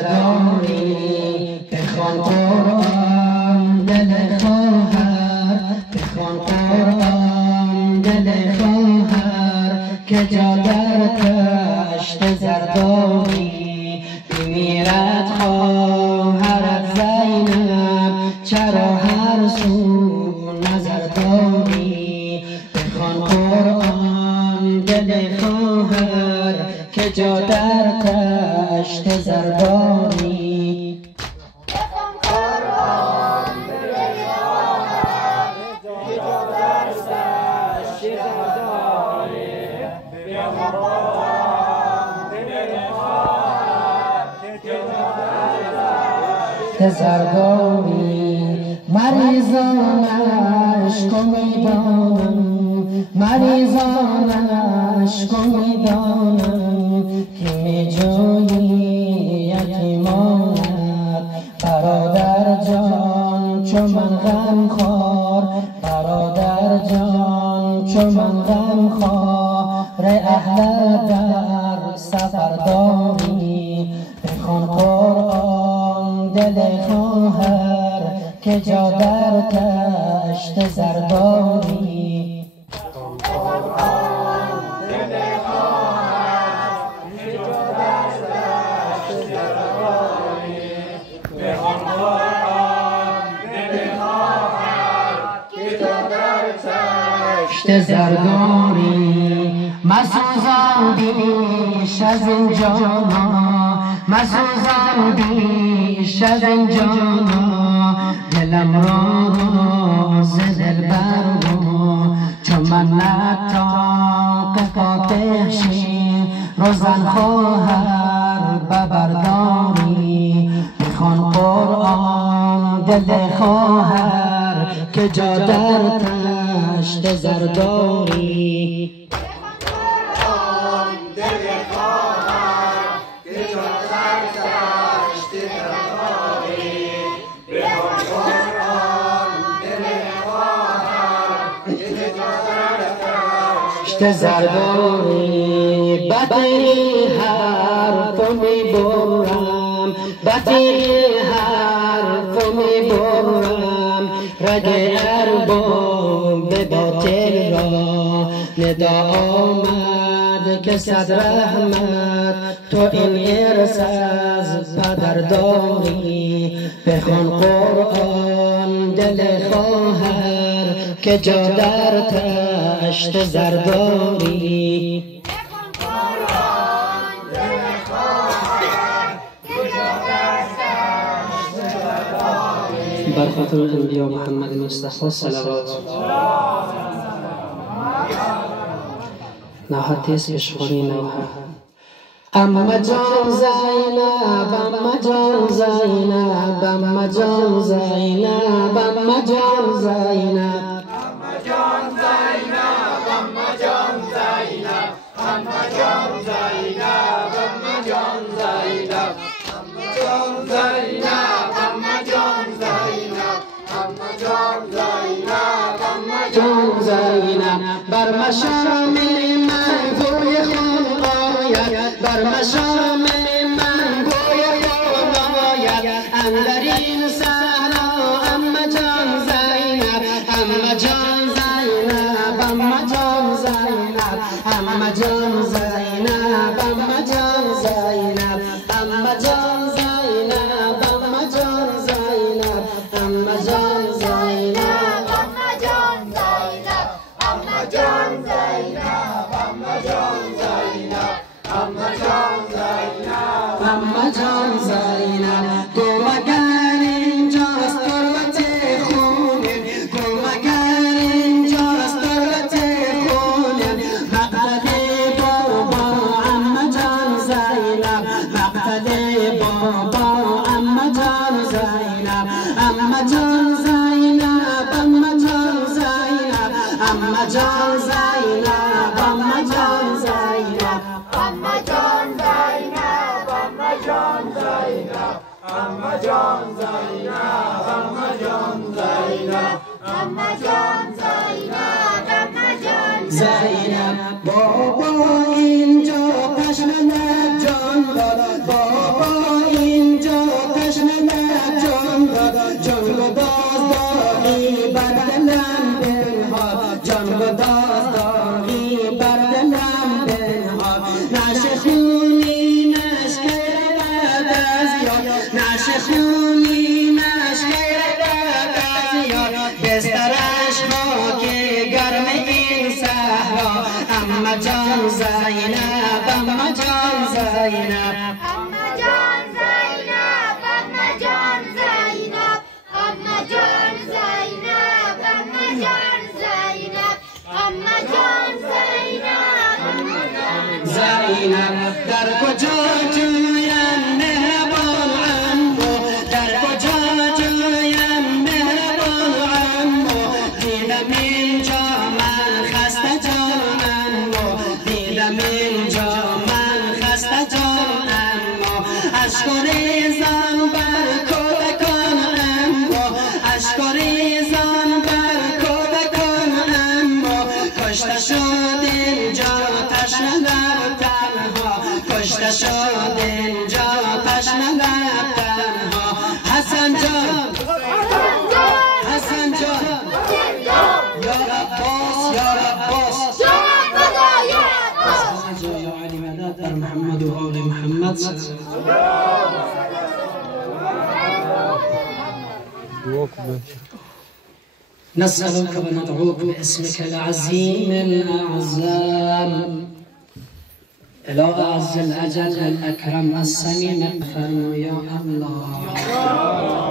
زرداری بخوان قرآن دل خواهر بخوان قرآن دل خواهر که جا در کشت زرداری بمیرد خواهرت زینب چرا هر سو نظر داری بخوان قرآن دل خواهر که جا در کشت زرداری بخوان قرآن دل خواهر که جا در کشت زرداری بخوان قرآن دل خواهر که جا در کشت زرداری مریضانش کو میدانم مریضانش کو میدانم که می جویی یتیمانت برادر جان چو من غمخوار برادر جان چو من غمخوار اهل در سفر داری بخوان قرآن دل خواهر که جا در کشت زرداری قرآن دل خواهر که جا در کشت زرداری بخوان قرآن دل خواهر که جا در کشت زرداری مسوزان بیش از این جانا مسوزان بیش از این جانا دلم را ز دلبر و چون من نطاق فاتح شی روزن خواهر ببرداری بخوان قرآن دل خواهر که جا در کشت زرداری قرآن دل خواهر که جا در کشت زرداری بخوان قرآن دل خواهر که جا در کشت زرداری بطری حرف می برم بطری حرف می برم رگ ارباب باطل را ندا آمد که صد رحمت تو این ارث از پدر داری بخوان قرآن دل خواهر که جا در کشت زرداری بخوان قرآن دل خواهر که جا در کشت زرداری بر خاطر انبیا محمد مصطفی صلوات نوحه تیز بشخوری نوحه اما جان زینب اما جان زینب اما جان زینب اما جان زینب اما جان زینب اما جان زینب اما جان زینب اما جان زینب اما جان زینب اما جان زینب اما جان زینب اما جان زینب بر مشامل من گوی خون آید بر مشامل من گوی خون آید اندرین صحرا اما جان زینب اما جان زینب اما جان زینب اما جان زینب اما جان زینب اما جان زینب اما جان زینب اما جان زینب اما جان زینب اما جان زینب اما جان زینب اما جان زینب تو مگر اینجاست تربت خونین تو مگر اینجاست تربت خونین مقتل بابا اما جان زینب مقتل بابا اما جان زینب اما جان زینب اما جان زینب اما جان زینب اما جان زینب اما جان زینب اما جان زینب اما جان زینب اما جان زینب اما جان زینب اما جان زینب بابا اینجا پشمنت جان داد بابا این أما جان زينب أما جان زينب أما جان زينب أما جان زينب أما جان زينب أما جان زينب أما جان زينب زينب در کجا جویم مهربان عمو در کجا جویم مهربان عمو دیدم اینجا من خسته جانم دیدم اینجا من خسته جانم اشک و ریزان بر کودکان عمو اشک و ریزان بر کودکان کشته شد اینجا تشنه لب تنها کشته شد اینجا تشنه لب تنها حسن جان حسن جان یا عباس یا عباس یا خدا یا عباس یا علی مدد در محمد و آل محمد نسألك وندعوك باسمك العظيم الأعظم إلى أعز الأجل الأكرم السميع فرمو يا الله